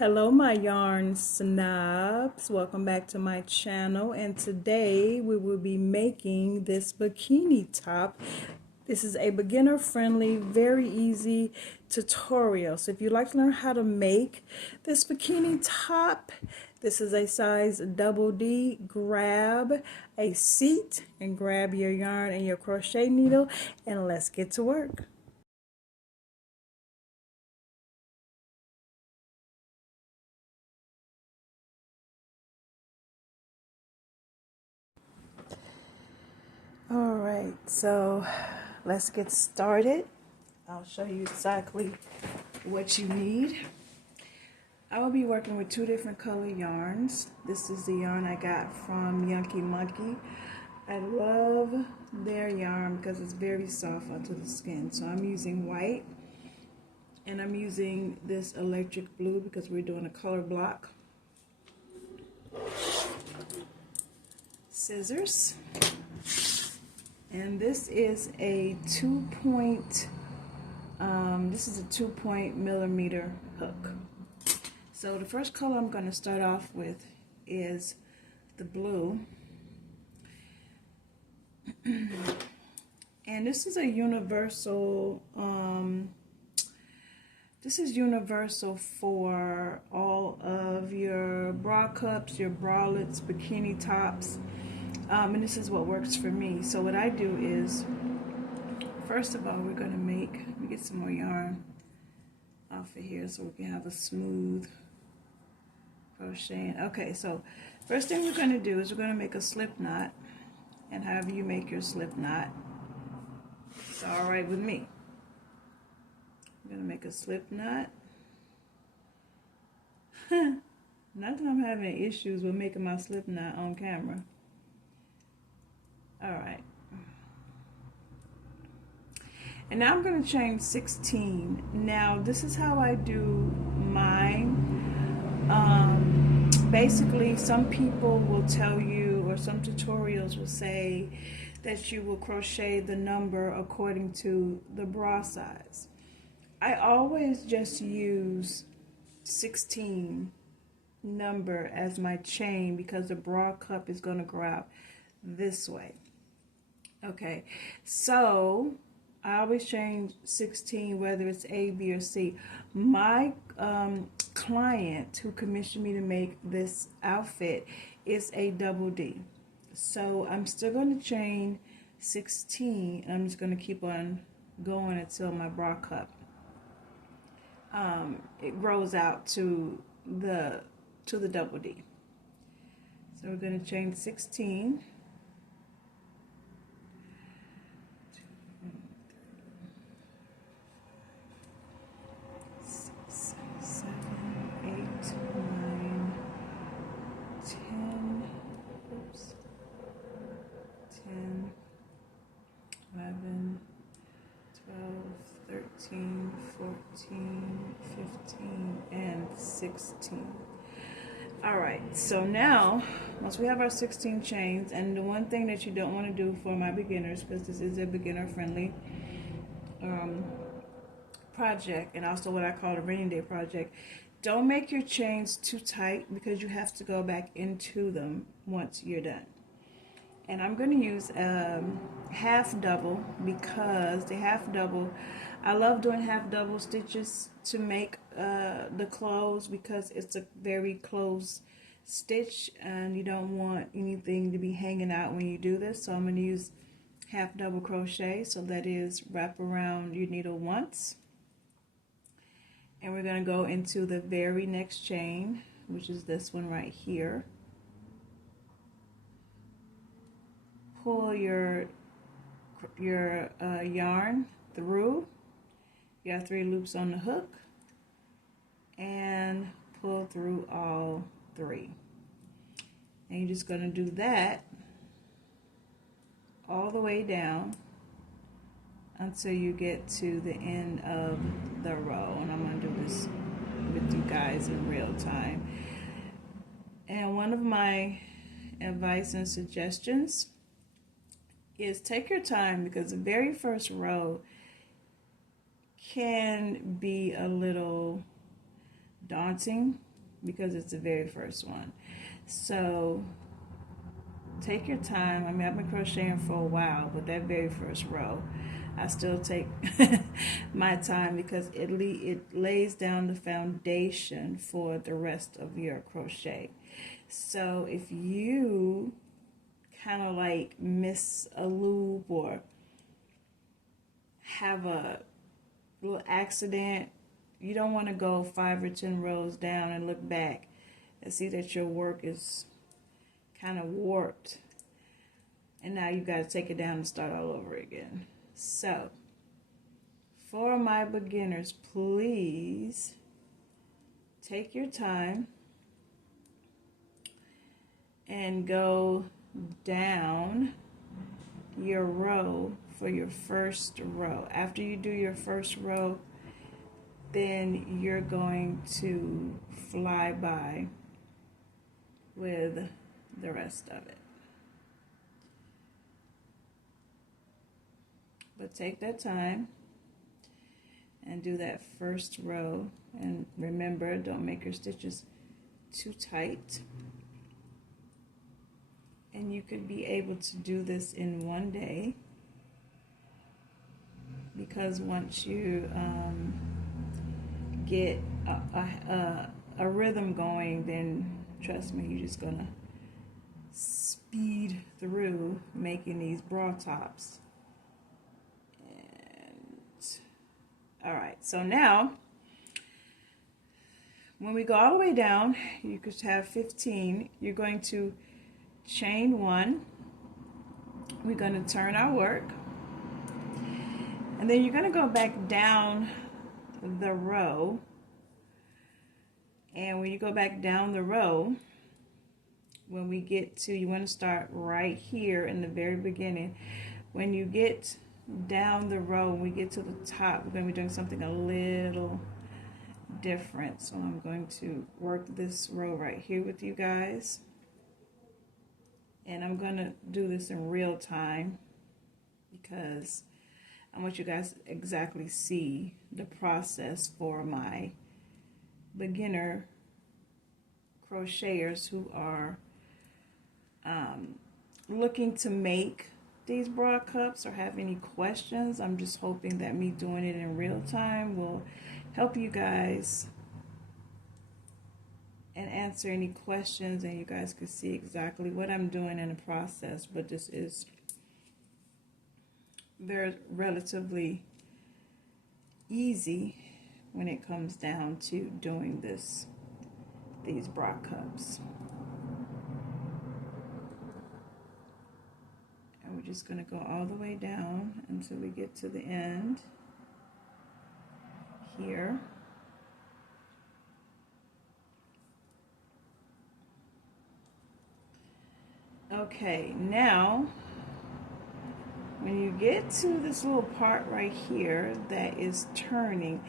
Hello my yarn snobs, welcome back to my channel, and today we will be making this bikini top. This is a beginner friendly, very easy tutorial. So if you'd like to learn how to make this bikini top, this is a size double D. Grab a seat and grab your yarn and your crochet needle, and let's get to work. All right, so let's get started. I'll show you exactly what you need. I will be working with two different color yarns. This is the yarn I got from Yunky Monkey. I love their yarn because it's very soft onto the skin. So I'm using white, and I'm using this electric blue because we're doing a color block. Scissors. And this is a 2-point millimeter hook. So the first color I'm going to start off with is the blue. And this is a universal, this is universal for all of your bra cups, your bralettes, bikini tops. And this is what works for me. So what I do is, first of all, we're going to let me get some more yarn off of here so we can have a smooth crocheting. Okay, so first thing we're going to do is we're going to make a slip knot, and however you make your slip knot, it's all right with me. I'm going to make a slip knot. Not that I'm having issues with making my slip knot on camera. All right. And now I'm going to chain 16. Now this is how I do mine. Basically, some people will tell you, or some tutorials will say that you will crochet the number according to the bra size. I always just use 16 number as my chain because the bra cup is going to go out this way. Okay, so I always change 16, whether it's A, B, or C. My client who commissioned me to make this outfit is a double D. So I'm still going to chain 16, and I'm just going to keep on going until my bra cup it grows out to the double D. So we're going to chain 16. 13, 14, 15, and 16. Alright, so now, once we have our 16 chains, and the one thing that you don't want to do for my beginners, because this is a beginner-friendly project, and also what I call a rainy day project, don't make your chains too tight because you have to go back into them once you're done. And I'm going to use half double, because the half double, I love doing half double stitches to make the clothes, because it's a very close stitch and you don't want anything to be hanging out when you do this. So I'm going to use half double crochet, so that is wrap around your needle once, and we're going to go into the very next chain, which is this one right here. Pull your yarn through. You have 3 loops on the hook, and pull through all 3. And you're just going to do that all the way down until you get to the end of the row. And I'm going to do this with you guys in real time. And one of my advice and suggestions is take your time, because the very first row can be a little daunting because it's the very first one. So take your time. I mean, I've been crocheting for a while, but that very first row, I still take my time because it lays down the foundation for the rest of your crochet. So if you kind of like miss a loop or have a little accident, you don't want to go 5 or 10 rows down and look back and see that your work is kind of warped, and now you got to take it down and start all over again. So for my beginners, please take your time and go down your row for your first row. After you do your first row, then you're going to fly by with the rest of it. But take that time and do that first row, and remember, don't make your stitches too tight. And you could be able to do this in one day, because once you get a rhythm going, then trust me, you're just gonna speed through making these bra tops. And all right, so now when we go all the way down, you could have 15. You're going to chain 1. We're going to turn our work, and then you're going to go back down the row. And when you go back down the row, when we get to, you want to start right here in the very beginning. When you get down the row, when we get to the top, we're going to be doing something a little different. So I'm going to work this row right here with you guys. And I'm going to do this in real time because I want you guys to exactly see the process for my beginner crocheters who are looking to make these bra cups or have any questions. I'm just hoping that me doing it in real time will help you guys and answer any questions, and you guys can see exactly what I'm doing in the process. But this is very relatively easy when it comes down to doing these bra cups. And we're just going to go all the way down until we get to the end here. Okay, now when you get to this little part right here that is turning,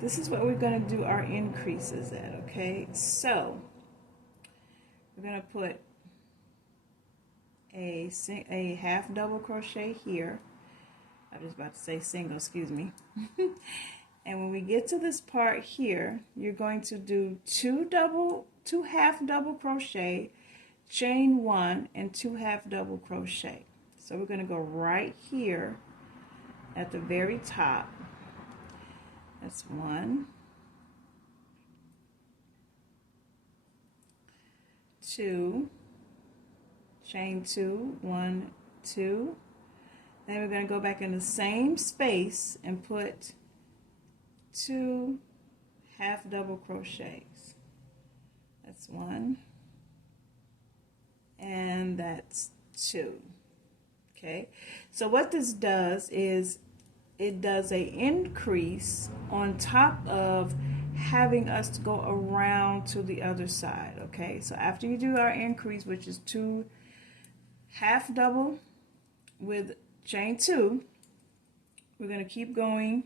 this is what we're going to do our increases at, okay? So we're going to put a half double crochet here. I was about to say single, excuse me. And when we get to this part here, you're going to do two half double crochet, chain 1, and 2 half double crochet. So we're going to go right here at the very top. That's 1, 2, chain 2, 1, 2. Then we're going to go back in the same space and put 2 half double crochets. That's 1, and that's 2. Okay, so what this does is it does a increase on top of having us to go around to the other side. Okay, so after you do our increase, which is 2 half double with chain 2, we're going to keep going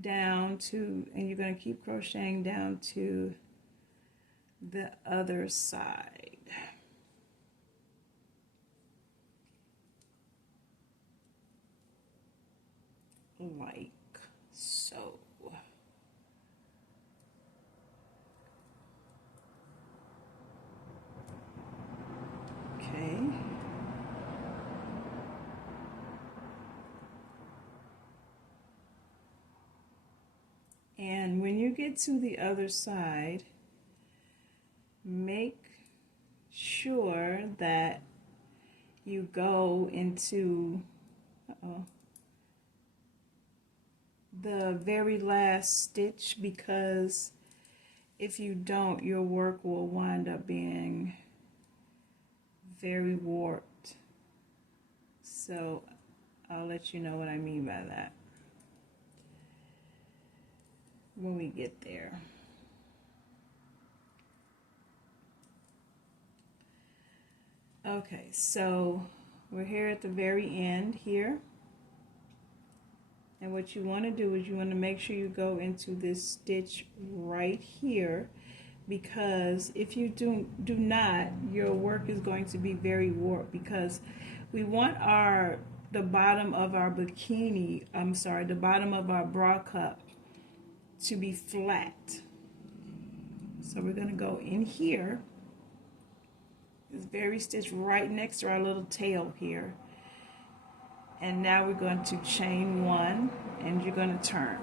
down to, and you're going to keep crocheting down to the other side. Like so. get to the other side, make sure that you go into the very last stitch, because if you don't, your work will wind up being very warped. So I'll let you know what I mean by that when we get there. Okay, so we're here at the very end here. And what you want to do is you want to make sure you go into this stitch right here, because if you do not, your work is going to be very warped, because we want the bottom of our bikini, the bottom of our bra cup to be flat. So we're going to go in here, this very stitch right next to our little tail here. And now we're going to chain one, and you're going to turn.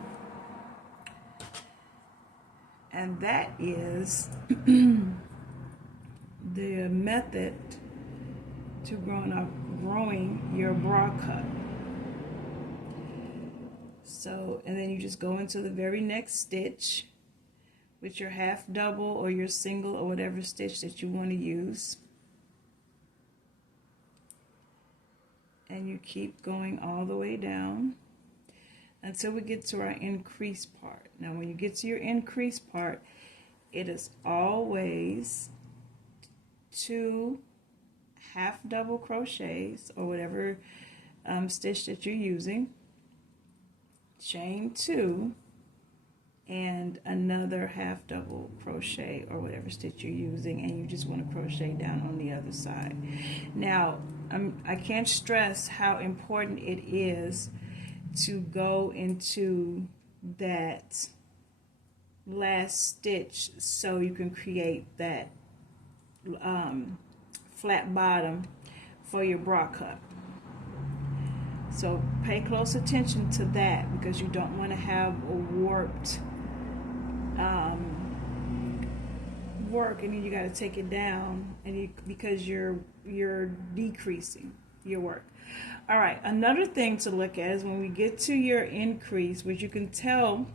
And that is the method to growing your bra cup. So, and then you just go into the very next stitch with your half double or your single or whatever stitch that you want to use. And you keep going all the way down until we get to our increase part. Now when you get to your increase part, it is always 2 half double crochets or whatever stitch that you're using, chain 2, and another half double crochet or whatever stitch you're using, and you just want to crochet down on the other side. Now I can't stress how important it is to go into that last stitch so you can create that flat bottom for your bra cup. So pay close attention to that, because you don't want to have a warped work, and then you got to take it down, and because you're decreasing your work. All right, another thing to look at is when we get to your increase, which you can tell.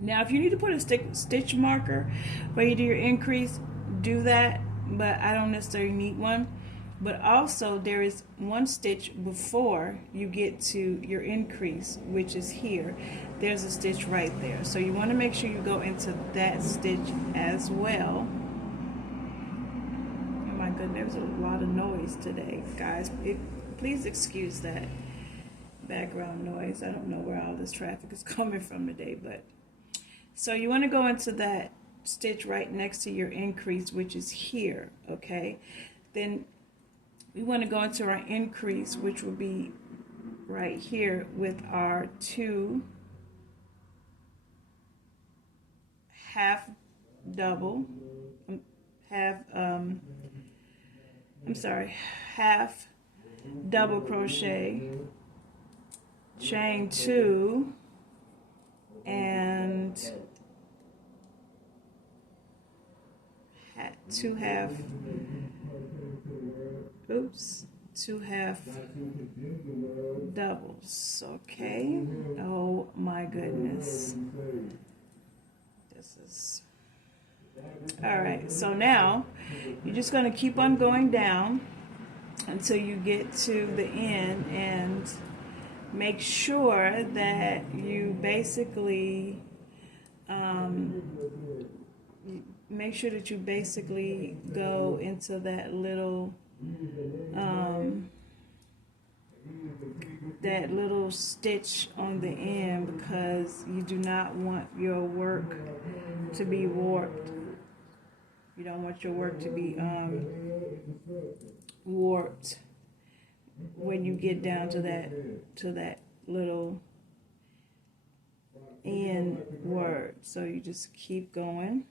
Now if you need to put a stitch marker where you do your increase, do that, but I don't necessarily need one. But also there is one stitch before you get to your increase, which is here. There's a stitch right there. So you want to make sure you go into that stitch as well. Oh my goodness, there's a lot of noise today, guys. Please excuse that background noise. I don't know where all this traffic is coming from today, but so you want to go into that stitch right next to your increase, which is here, okay? Then we want to go into our increase, which will be right here with our 2 half double, half double crochet, chain 2, and 2 half doubles. Okay, oh my goodness, this is all right. So now you're just going to keep on going down until you get to the end, and make sure that you basically go into that little stitch on the end, because you do not want your work to be warped. You don't want your work to be warped when you get down to that little end word. So you just keep going.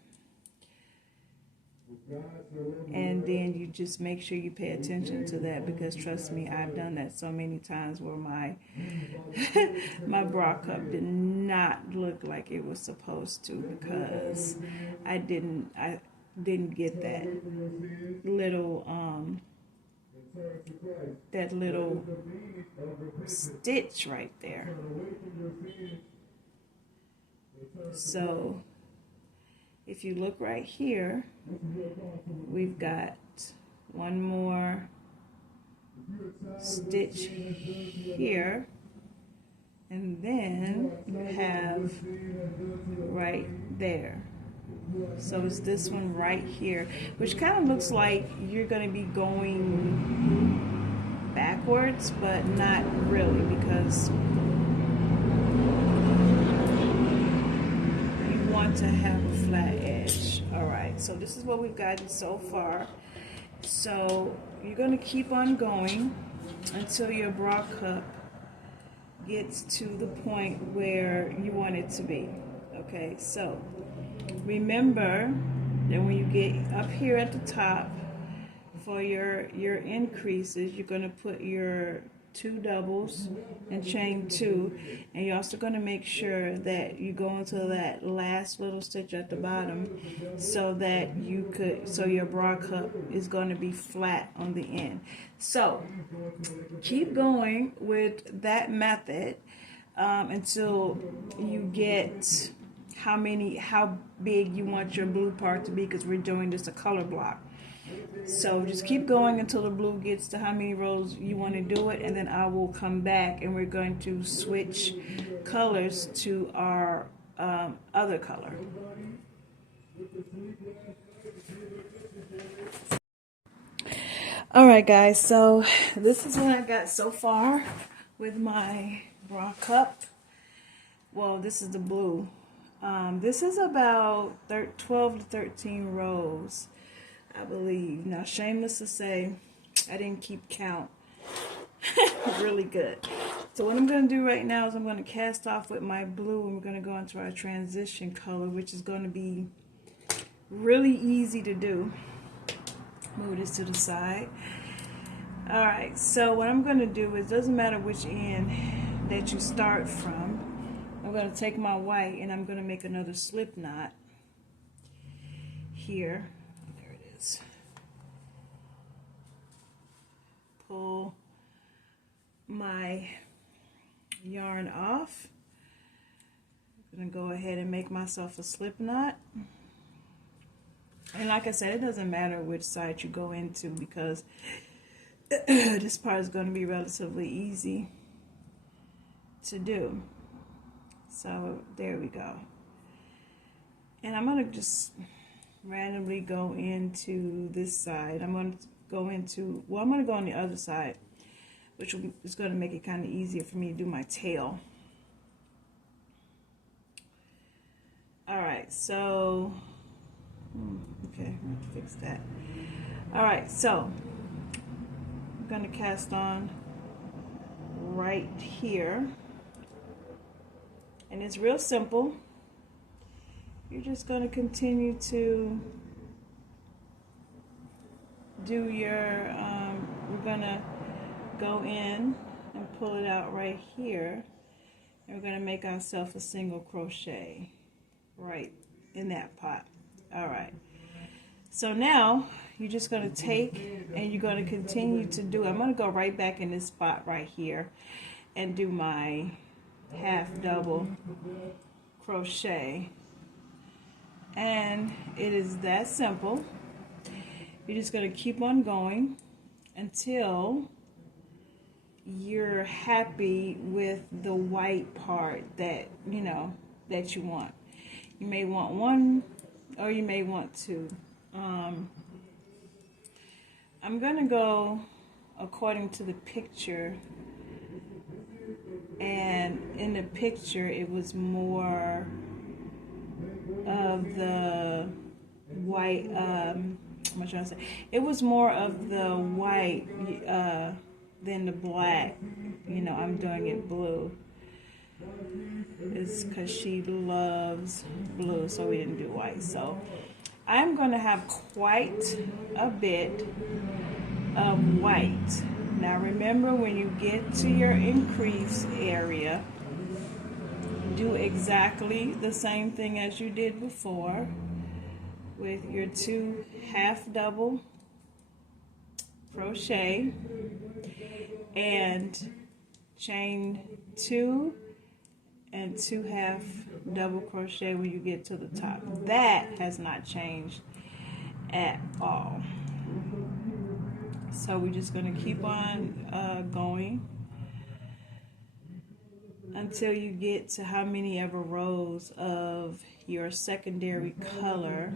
And then you just make sure you pay attention to that, because trust me, I've done that so many times where my my bra cup did not look like it was supposed to, because I didn't get little that little stitch right there. So if you look right here, we've got one more stitch here, and then you have right there. So it's this one right here, which kind of looks like you're going to be going backwards, but not really, because you want to have a flat edge. Alright, so this is what we've gotten so far. So you're going to keep on going until your bra cup gets to the point where you want it to be. Okay, so remember that when you get up here at the top for your increases, you're going to put your 2 doubles and chain 2, and you're also going to make sure that you go into that last little stitch at the bottom, so that your bra cup is going to be flat on the end. So keep going with that method until you get how big you want your blue part to be, because we're doing just a color block. So just keep going until the blue gets to how many rows you want to do it, and then I will come back and we're going to switch colors to our other color. Alright guys, so this is what I got so far with my bra cup. Well, this is the blue. This is about 12 to 13 rows, I believe. Now, shameless to say, I didn't keep count really good. So what I'm going to do right now is I'm going to cast off with my blue, and we're going to go into our transition color, which is going to be really easy to do. Move this to the side. Alright, so what I'm going to do is, doesn't matter which end that you start from, I'm going to take my white and I'm going to make another slip knot here. There it is. Pull my yarn off. I'm going to go ahead and make myself a slip knot. And like I said, it doesn't matter which side you go into, because this part is going to be relatively easy to do. So there we go. And I'm going to just randomly go into this side. I'm going to go into, well, I'm going to go on the other side, which is going to make it kind of easier for me to do my tail. Alright, so okay, I'm going to fix that. Alright, so I'm going to cast on right here. And it's real simple. You're just going to continue to do your, we're going to go in and pull it out right here. And we're going to make ourselves a single crochet right in that pot. Alright. So now you're just going to take and you're going to continue to do, I'm going to go right back in this spot right here and do my half double crochet, and it is that simple. You're just going to keep on going until you're happy with the white part that that you want. You may want one, or you may want two. I'm going to go according to the picture. And in the picture, it was more of the white, what am I trying to say? It was more of the white than the black. I'm doing it blue. It's because she loves blue, so we didn't do white. So I'm going to have quite a bit of white. Now remember, when you get to your increase area, do exactly the same thing as you did before with your 2 half double crochet and chain 2 and 2 half double crochet when you get to the top. That has not changed at all. So we're just going to keep on going until you get to how many ever rows of your secondary color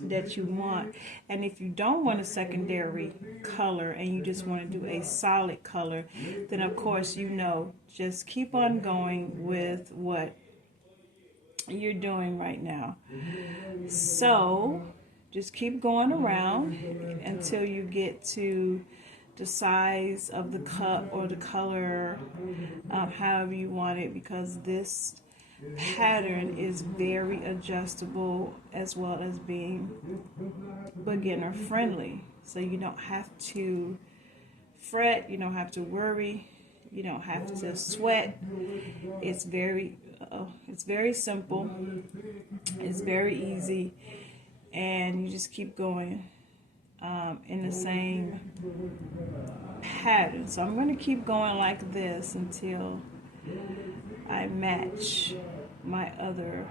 that you want. And if you don't want a secondary color and you just want to do a solid color, then of course, you know, just keep on going with what you're doing right now. So just keep going around until you get to the size of the cup or the color, however you want it, because this pattern is very adjustable as well as being beginner friendly. So you don't have to fret, you don't have to worry, you don't have to sweat. It's very simple, it's very easy, and you just keep going in the same pattern. So I'm going to keep going like this until I match my other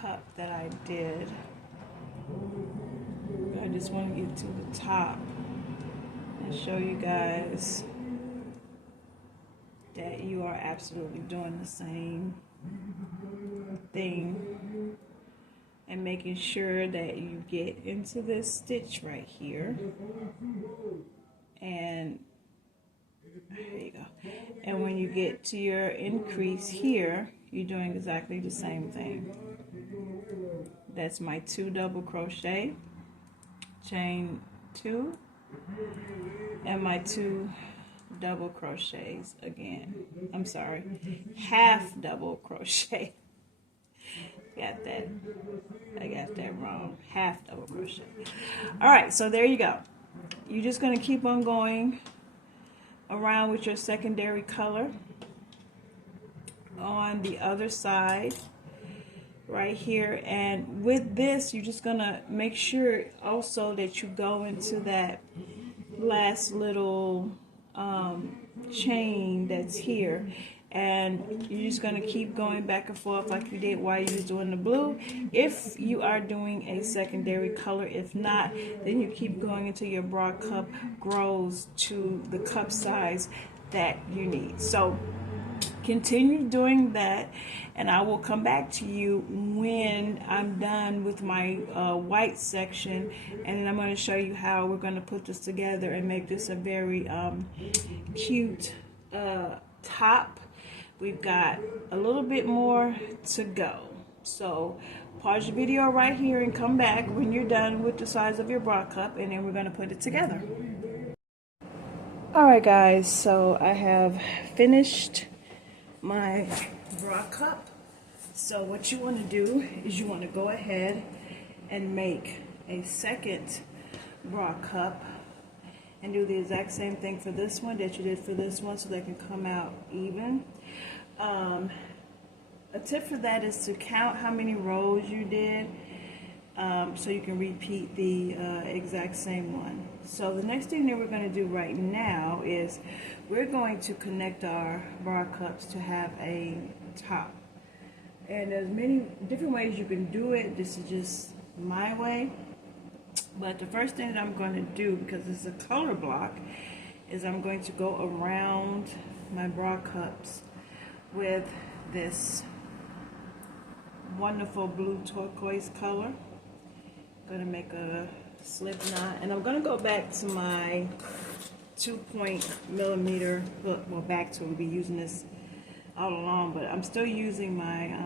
cup that I did. I just want to get to the top and show you guys that you are absolutely doing the same thing and making sure that you get into this stitch right here, and there you go. And when you get to your increase here, you're doing exactly the same thing. That's my 2 double crochet, chain 2, and my 2 double crochets again. I'm sorry, half double crochet. I got that wrong. Half double crochet. All right, so there you go. You're just going to keep on going around with your secondary color on the other side right here. And with this, you're just going to make sure also that you go into that last little chain that's here, and you're just going to keep going back and forth like you did while you was doing the blue, if you are doing a secondary color. If not, then you keep going until your bra cup grows to the cup size that you need. So continue doing that, and I will come back to you when I'm done with my white section, and then I'm going to show you how we're going to put this together and make this a very cute top. We've got a little bit more to go, so pause your video right here and come back when you're done with the size of your bra cup, and then we're going to put it together. Alright guys, so I have finished my bra cup. So what you want to do is you want to go ahead and make a second bra cup and do the exact same thing for this one that you did for this one, so they can come out even. A tip for that is to count how many rows you did, so you can repeat the exact same one. So the next thing that we're going to do right now is we're going to connect our bra cups to have a top. And there's many different ways you can do it. This is just my way. But the first thing that I'm going to do, because it's a color block, is I'm going to go around my bra cups with this wonderful blue turquoise color. I'm going to make a slip knot, and I'm going to go back to my 2.millimeter hook. Well, back to it. We'll be using this all along, but I'm still using my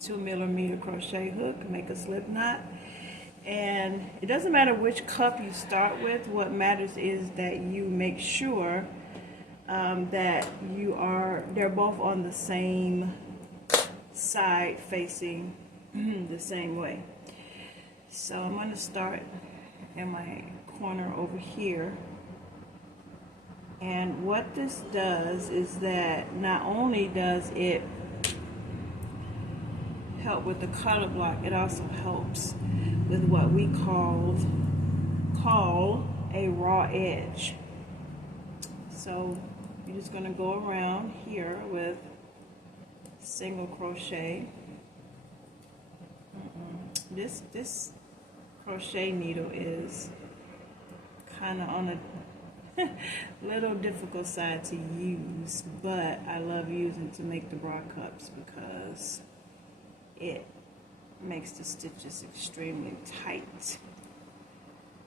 2mm crochet hook. Make a slip knot, and it doesn't matter which cup you start with. What matters is that you make sure that they're both on the same side facing the same way. So I'm going to start in my corner over here. And what this does is that not only does it help with the color block, it also helps with what we call a raw edge. So you're just going to go around here with single crochet. This crochet needle is kind of on a little difficult side to use, but I love using to make the bra cups because it makes the stitches extremely tight.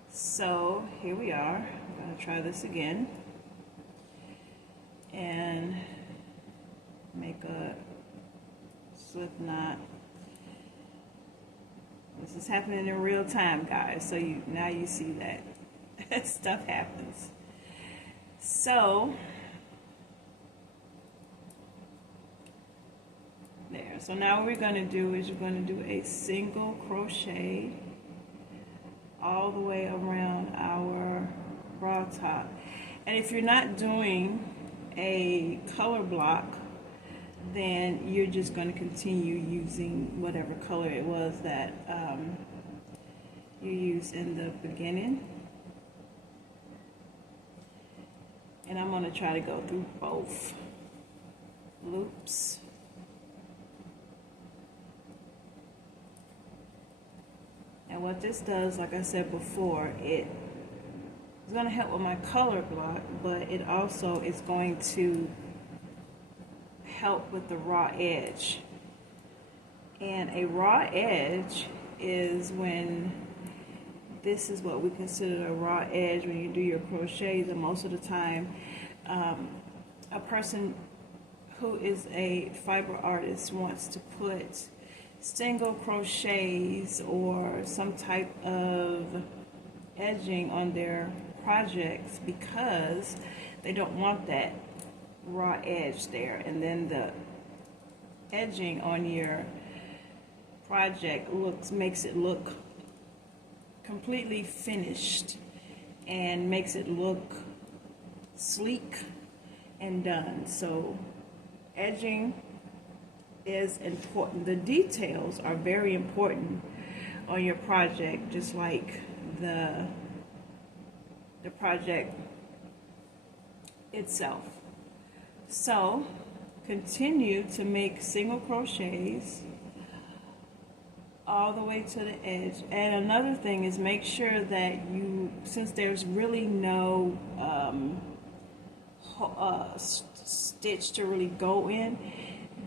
So here we are. I'm going to try this again and make a slip knot. This is happening in real time, guys, so now you see that stuff happens. So there. So now what we're going to do is you're going to do a single crochet all the way around our bra top. And if you're not doing a color block, then you're just going to continue using whatever color it was that you used in the beginning. And I'm going to try to go through both loops. And what this does, like I said before, it's going to help with my color block, but it also is going to help with the raw edge. And a raw edge is when, this is what we consider a raw edge when you do your crochets, and most of the time a person who is a fiber artist wants to put single crochets or some type of edging on their projects because they don't want that raw edge there, and then the edging on your project makes it look completely finished and makes it look sleek and done. So edging is important. The details are very important on your project, just like the project itself. So continue to make single crochets all the way to the edge. And another thing is, make sure that you, since there's really no stitch to really go in,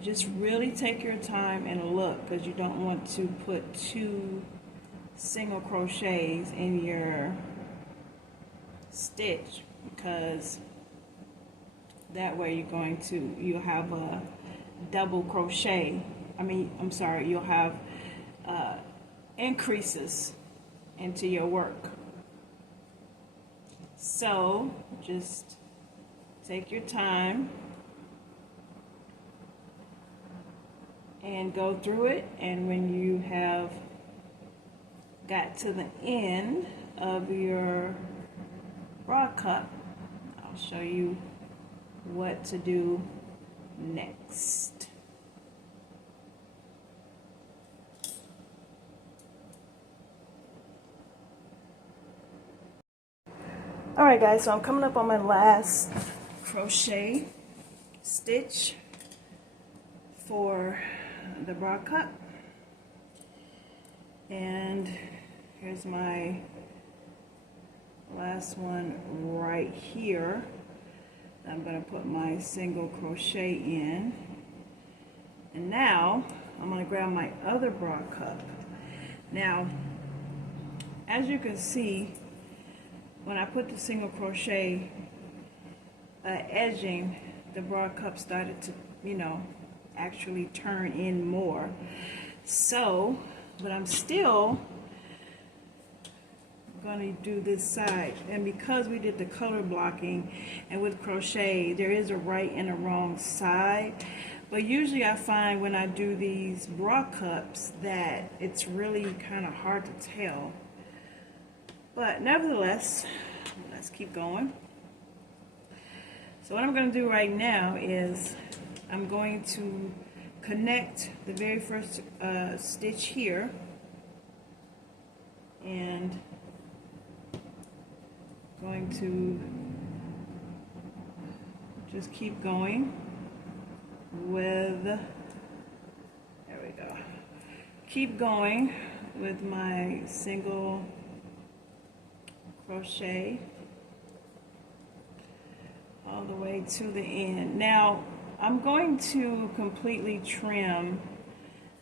just really take your time and look, because you don't want to put 2 single crochets in your stitch, because that way you'll have a double crochet. You'll have increases into your work. So just take your time and go through it, and when you have got to the end of your bra cup, I'll show you what to do next. Alright guys, so I'm coming up on my last crochet stitch for the bra cup, and here's my last one right here. I'm going to put my single crochet in, and now I'm going to grab my other bra cup. Now, as you can see, when I put the single crochet edging, the bra cup started to, actually turn in more. So, but I'm still going to do this side, and because we did the color blocking and with crochet, there is a right and a wrong side, But usually I find when I do these bra cups that it's really kind of hard to tell. But nevertheless, let's keep going. So what I'm going to do right now is I'm going to connect the very first stitch here, and going to just keep going with, there we go, keep going with my single crochet all the way to the end. Now I'm going to completely trim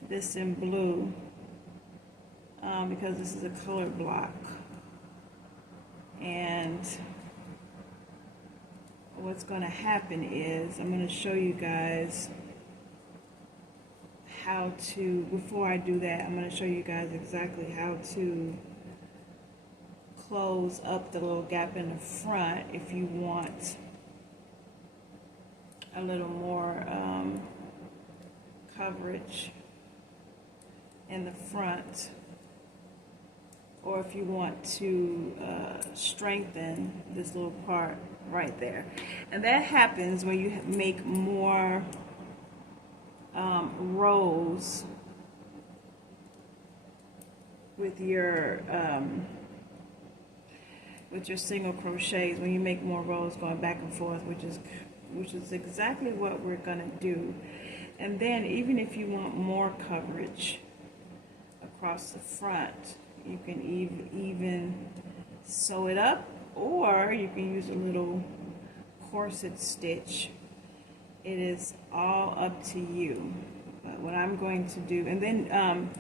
this in blue because this is a color block, and what's going to happen is I'm going to show you guys how to, before I do that, I'm going to show you guys exactly how to close up the little gap in the front if you want a little more coverage in the front, or if you want to strengthen this little part right there. And that happens when you make more rows with your single crochets, when you make more rows going back and forth, which is exactly what we're gonna do. And then even if you want more coverage across the front, you can even sew it up, or you can use a little corset stitch. It is all up to you. But what I'm going to do, and then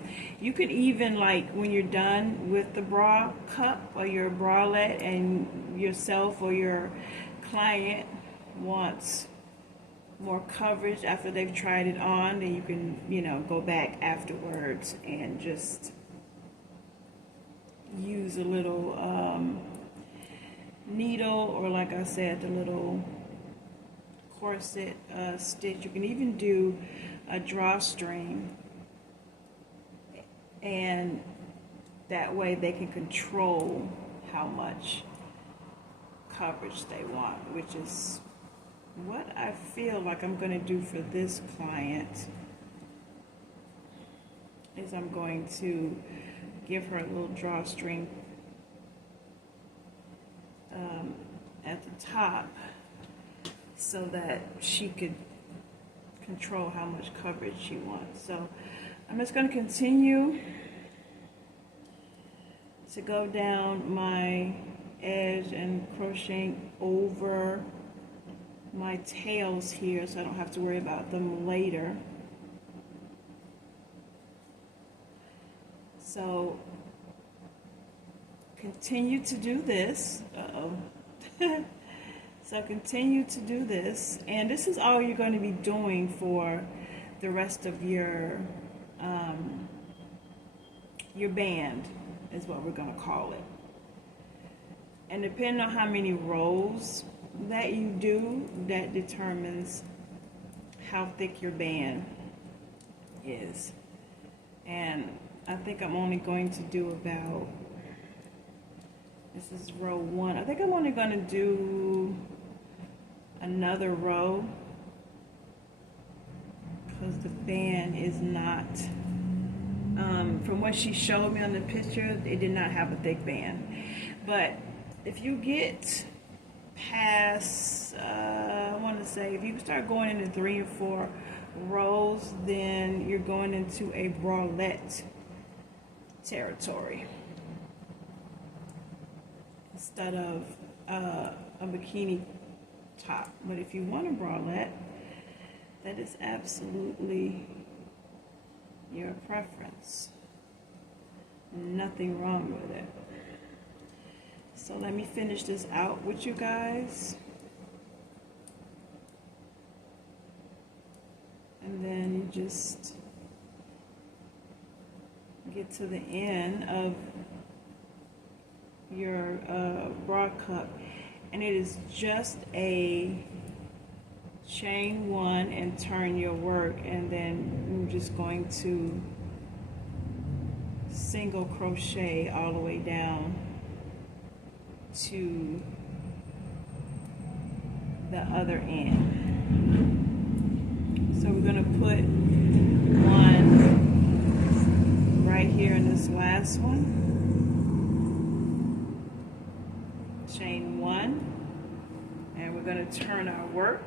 you could even, like, when you're done with the bra cup or your bralette and yourself or your client wants more coverage after they've tried it on, then you can, you know, go back afterwards and just use a little needle, or like I said, the little corset stitch. You can even do a drawstring, and that way they can control how much coverage they want, which is what I feel like I'm going to do for this client. Is I'm going to give her a little drawstring at the top so that she could control how much coverage she wants. So I'm just going to continue to go down my edge and crocheting over my tails here so I don't have to worry about them later. So continue to do this. So continue to do this, and this is all you're going to be doing for the rest of your band, is what we're going to call it. And depending on how many rows that you do, that determines how thick your band is. And I think I'm only going to do about, this is row 1. I think I'm only going to do another row because the band is not, from what she showed me on the picture, it did not have a thick band. But if you get past, I want to say, if you start going into 3 or 4 rows, then you're going into a bralette territory instead of a bikini top. But if you want a bralette, that is absolutely your preference. Nothing wrong with it. So let me finish this out with you guys. And then you just get to the end of your bra cup, and it is just a chain one and turn your work, and then we're just going to single crochet all the way down to the other end. So we're going to put one right here in this last one, chain one, and we're going to turn our work,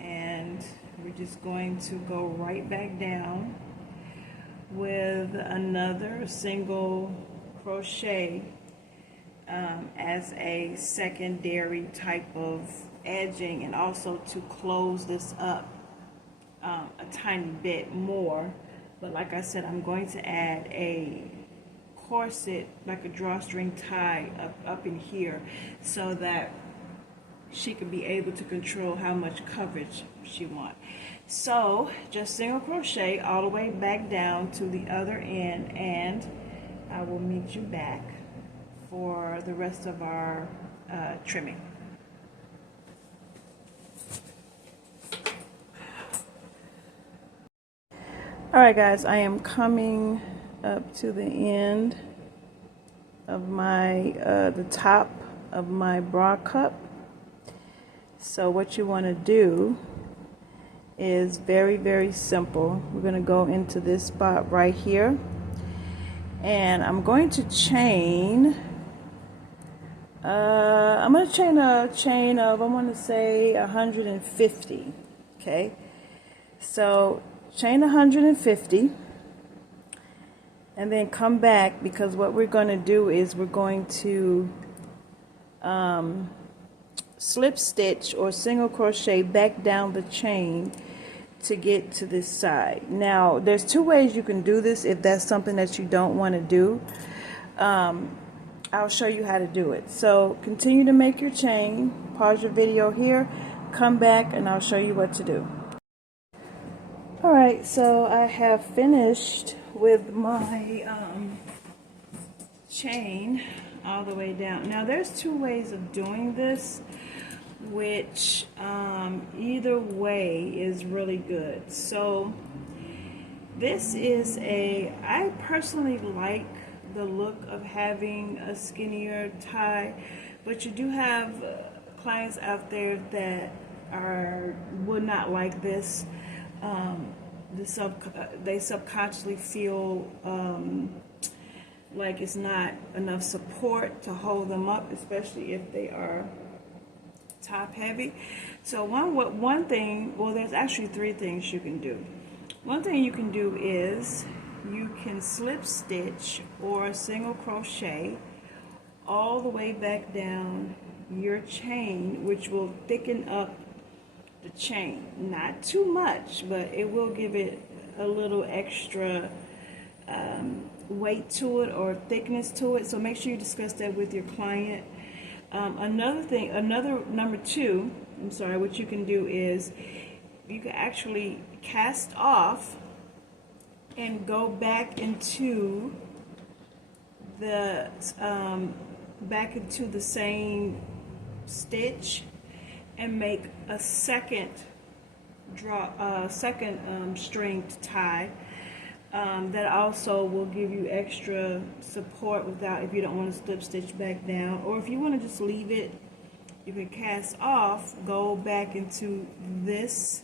and we're just going to go right back down with another single crochet as a secondary type of edging, and also to close this up a tiny bit more. But like I said, I'm going to add a corset, like a drawstring tie up in here, so that she can be able to control how much coverage she wants. So just single crochet all the way back down to the other end, and I will meet you back for the rest of our trimming. Alright guys, I am coming up to the end of my the top of my bra cup. So what you want to do is very simple. We're going to go into this spot right here, and I'm going to chain I'm going to chain a chain of, I want to say 150. Okay, so chain 150 and then come back, because what we're going to do is we're going to slip stitch or single crochet back down the chain to get to this side. Now there's two ways you can do this if that's something that you don't want to do. I'll show you how to do it. So continue to make your chain, pause your video here, come back, and I'll show you what to do. Alright, so I have finished with my chain all the way down. Now there's two ways of doing this, which either way is really good. So this is I personally like the look of having a skinnier tie, but you do have clients out there that would not like this. They subconsciously feel like it's not enough support to hold them up, especially if they are top heavy. So one thing, well, there's actually three things you can do. One thing you can do is you can slip stitch or single crochet all the way back down your chain, which will thicken up the chain. Not too much, but it will give it a little extra weight to it or thickness to it. So make sure you discuss that with your client. Number two, what you can do is you can actually cast off and go back into the same stitch and make a second string to tie. That also will give you extra support if you don't want to slip stitch back down, or if you want to just leave it, you can cast off, go back into this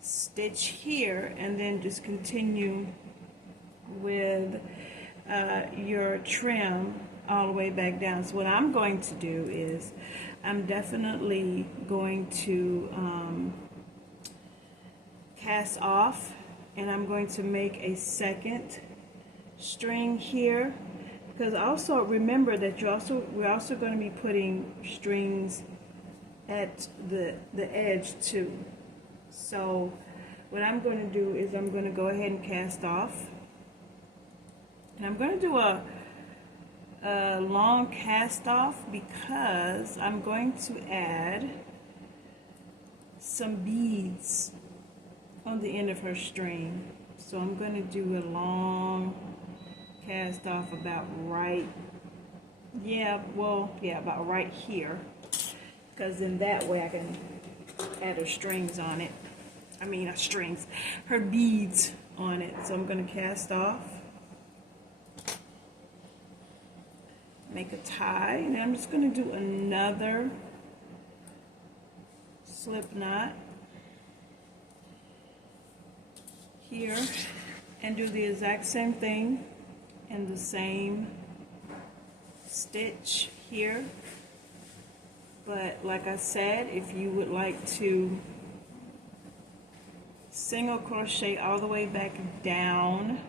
stitch here, and then just continue with your trim all the way back down. So what I'm going to do is I'm definitely going to cast off, and I'm going to make a second string here, because also remember that we're also going to be putting strings at the edge too. So what I'm going to do is I'm going to go ahead and cast off, and I'm going to do a long cast off because I'm going to add some beads on the end of her string. So I'm going to do a long cast off about right here. because in that way I can add her strings on it. I mean, strings, her beads on it. So I'm going to cast off, make a tie, and then I'm just going to do another slip knot here and do the exact same thing in the same stitch here. But like I said, if you would like to single crochet all the way back down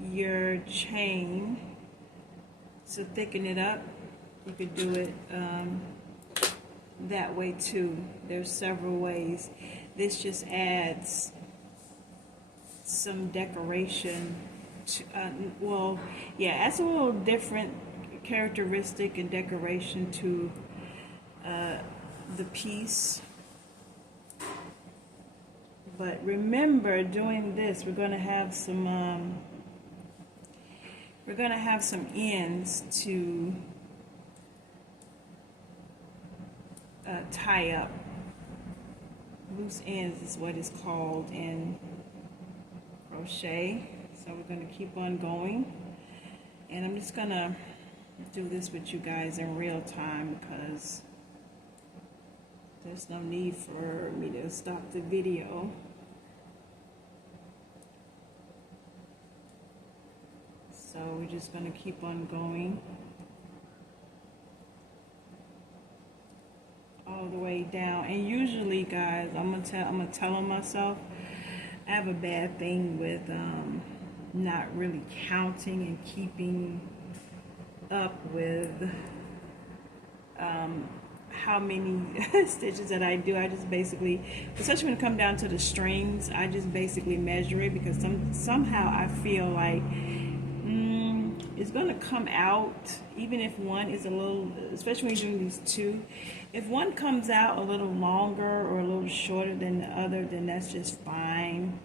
your chain to thicken it up, you could do it that way too. There's several ways. This just adds some decoration to, well, yeah, adds a little different characteristic and decoration to the piece. But remember, doing this, we're going to have some ends to tie up. Loose ends is what it's called in crochet. So we're going to keep on going, and I'm just going to do this with you guys in real time because there's no need for me to stop the video. So we're just going to keep on going all the way down. And usually, guys, I'm gonna tell on myself, I have a bad thing with not really counting and keeping up with how many stitches that I do. I just basically, especially when it comes down to the strings, I just basically measure it because somehow I feel like it's going to come out, even if one is a little, especially when you're doing these two, if one comes out a little longer or a little shorter than the other, then that's just fine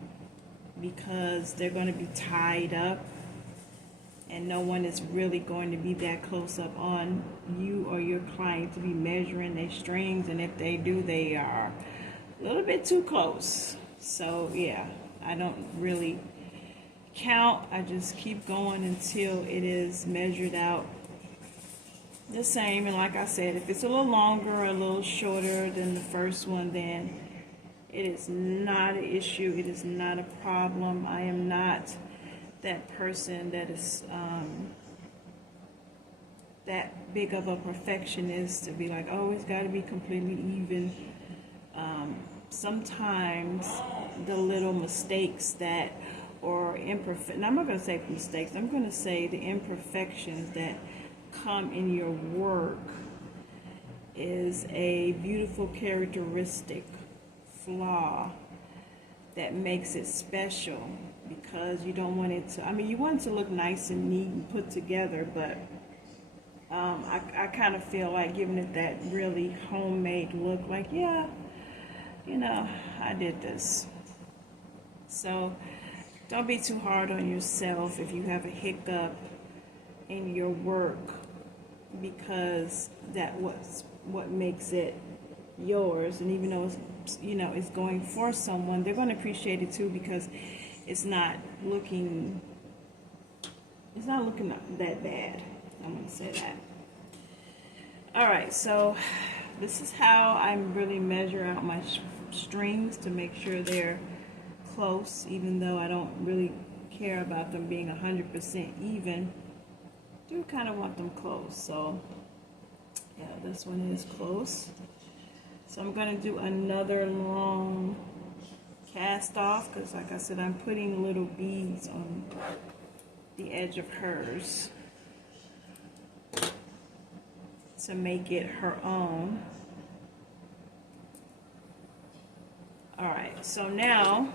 because they're going to be tied up and no one is really going to be that close up on you or your client to be measuring their strings, and if they do, they are a little bit too close. So yeah, I don't really count. I just keep going until it is measured out the same. And like I said, if it's a little longer or a little shorter than the first one, then it is not an issue. It is not a problem. I am not that person that is that big of a perfectionist to be like, oh, it's got to be completely even. Sometimes the little mistakes that, or imperfect, I'm not going to say mistakes, I'm going to say the imperfections that come in your work is a beautiful characteristic flaw that makes it special, because you don't want it to, I mean, you want it to look nice and neat and put together, but I kind of feel like giving it that really homemade look, like, yeah, you know, I did this. So don't be too hard on yourself if you have a hiccup in your work, because that was what makes it yours. And even though it's, you know, it's going for someone, they're going to appreciate it too, because it's not looking that bad. I'm going to say that. All right, so this is how I really measure out my strings to make sure they're close, even though I don't really care about them being 100% even. I do kind of want them close. So yeah, this one is close. So I'm going to do another long cast off, because like I said, I'm putting little beads on the edge of hers to make it her own. All right, so now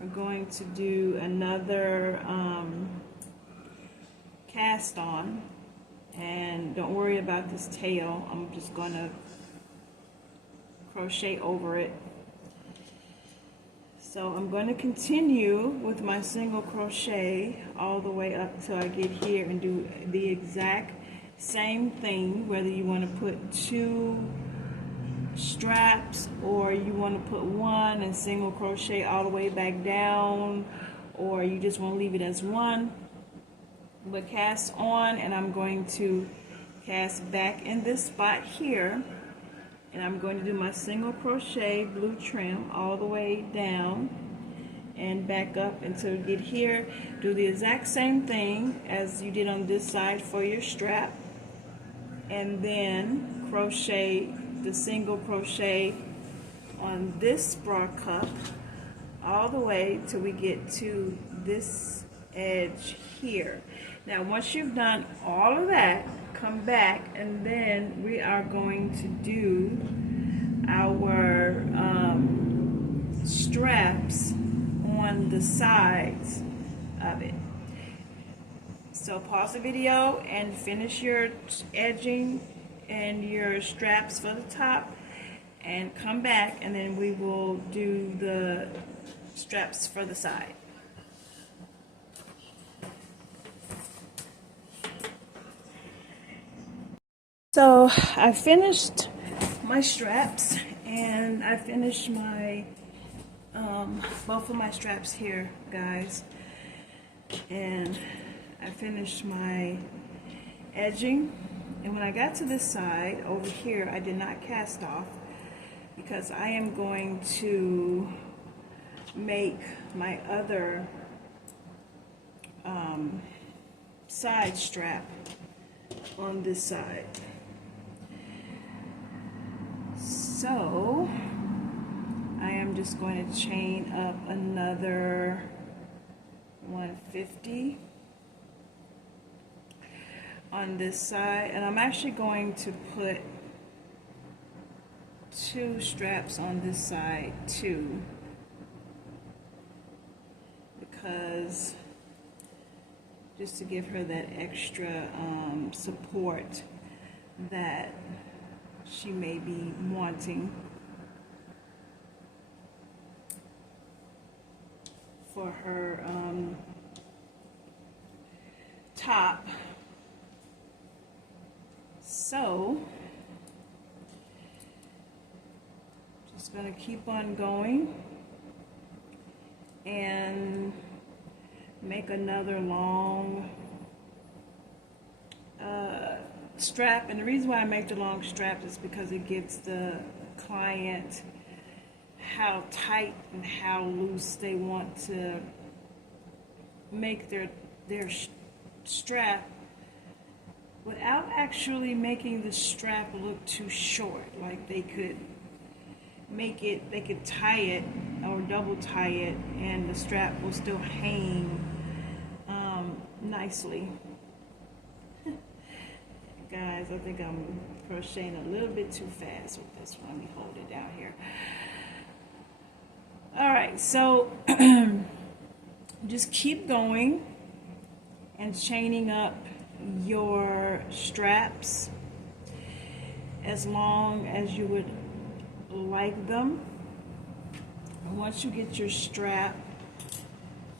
we're going to do another cast on, and don't worry about this tail. I'm just going to crochet over it. So I'm going to continue with my single crochet all the way up till I get here and do the exact Same thing, whether you want to put 2 straps or you want to put 1 and single crochet all the way back down, or you just want to leave it as 1. But cast on, and I'm going to cast back in this spot here, and I'm going to do my single crochet blue trim all the way down and back up until you get here. Do the exact same thing as you did on this side for your strap, and then crochet the single crochet on this bra cup all the way till we get to this edge here. Now once you've done all of that, come back, and then we are going to do our straps on the sides of it. So pause the video and finish your edging and your straps for the top, and come back, and then we will do the straps for the side. So I finished my straps, and I finished my both of my straps here, guys, and I finished my edging. And when I got to this side over here, I did not cast off because I am going to make my other side strap on this side. So I am just going to chain up another 150 on this side, and I'm actually going to put 2 straps on this side too, because just to give her that extra support that she may be wanting for her top. So just going to keep on going and make another long strap. And the reason why I make the long strap is because it gives the client how tight and how loose they want to make their strap without actually making the strap look too short. Like they could make it, they could tie it or double tie it, and the strap will still hang nicely. Guys, I think I'm crocheting a little bit too fast with this one. Let me hold it down here. All right, so just keep going and chaining up your straps as long as you would like them. Once you get your strap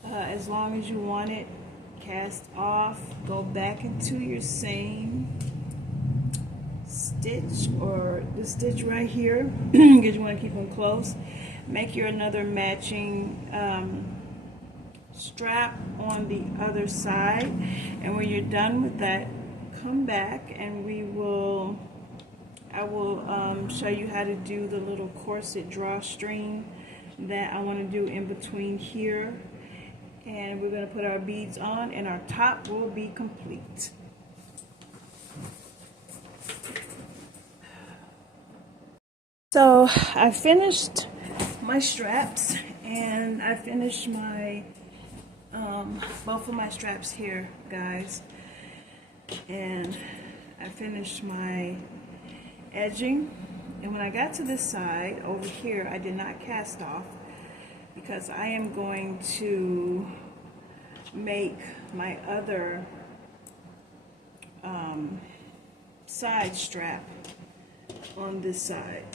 as long as you want it, cast off, go back into your same stitch, or the stitch right here because you want to keep them close. Make your another matching strap on the other side, and when you're done with that, come back and I will show you how to do the little corset drawstring that I want to do in between here, and we're going to put our beads on, and our top will be complete. So I finished my straps, and I finished my both of my straps here, guys, and I finished my edging. And when I got to this side over here, I did not cast off because I am going to make my other side strap on this side.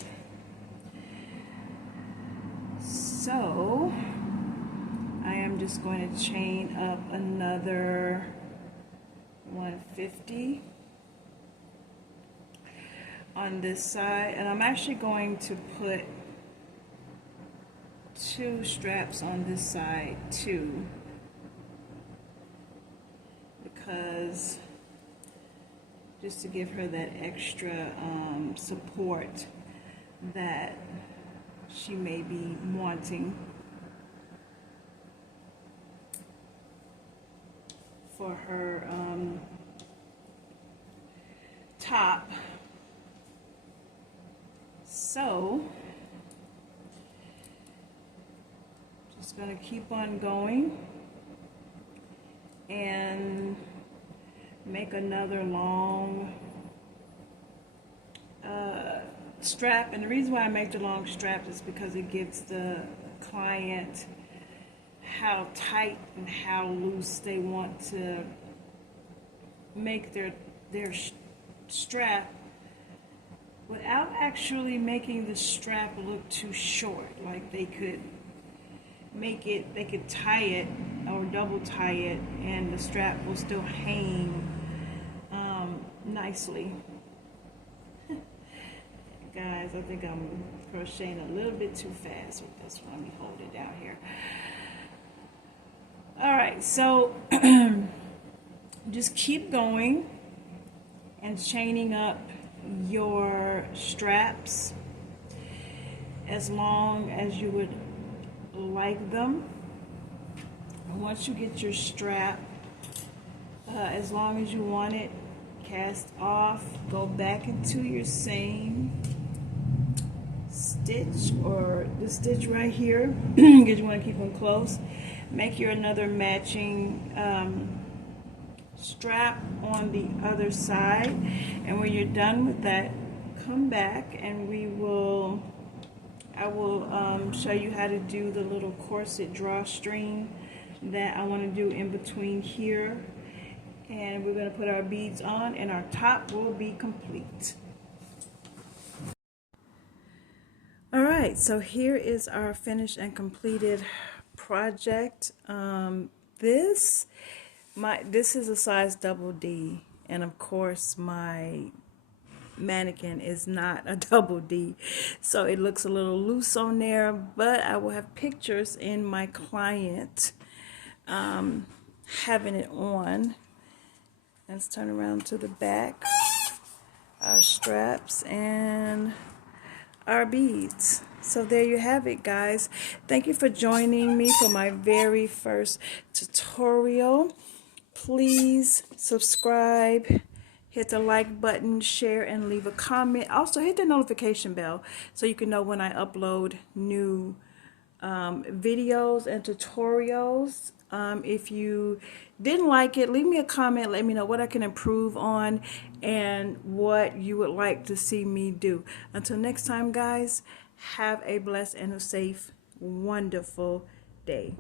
So I am just going to chain up another 150 on this side, and I'm actually going to put 2 straps on this side too, because just to give her that extra support that she may be wanting for her top. So just gonna keep on going and make another long strap. And the reason why I make the long strap is because it gives the client how tight and how loose they want to make their strap without actually making the strap look too short. Like they could tie it or double tie it and the strap will still hang nicely. Guys, I think I'm crocheting a little bit too fast with this one. Let me hold it down here. Alright, so just keep going and chaining up your straps as long as you would like them. And once you get your strap as long as you want it, cast off, go back into your same stitch or the stitch right here because you want to keep them close. Make your another matching strap on the other side, and when you're done with that, come back and I will show you how to do the little corset drawstring that I want to do in between here, and we're going to put our beads on and our top will be complete. Alright, so here is our finished and completed project. This is a size double D, and of course my mannequin is not a double D, so it looks a little loose on there, but I will have pictures in my client having it on. Let's turn around to the back, our straps and our beads. So there you have it, guys. Thank you for joining me for my very first tutorial. Please subscribe, hit the like button, share, and leave a comment. Also hit the notification bell so you can know when I upload new videos and tutorials. If you didn't like it, leave me a comment. Let me know what I can improve on and what you would like to see me do. Until next time, guys, have a blessed and a safe, wonderful day.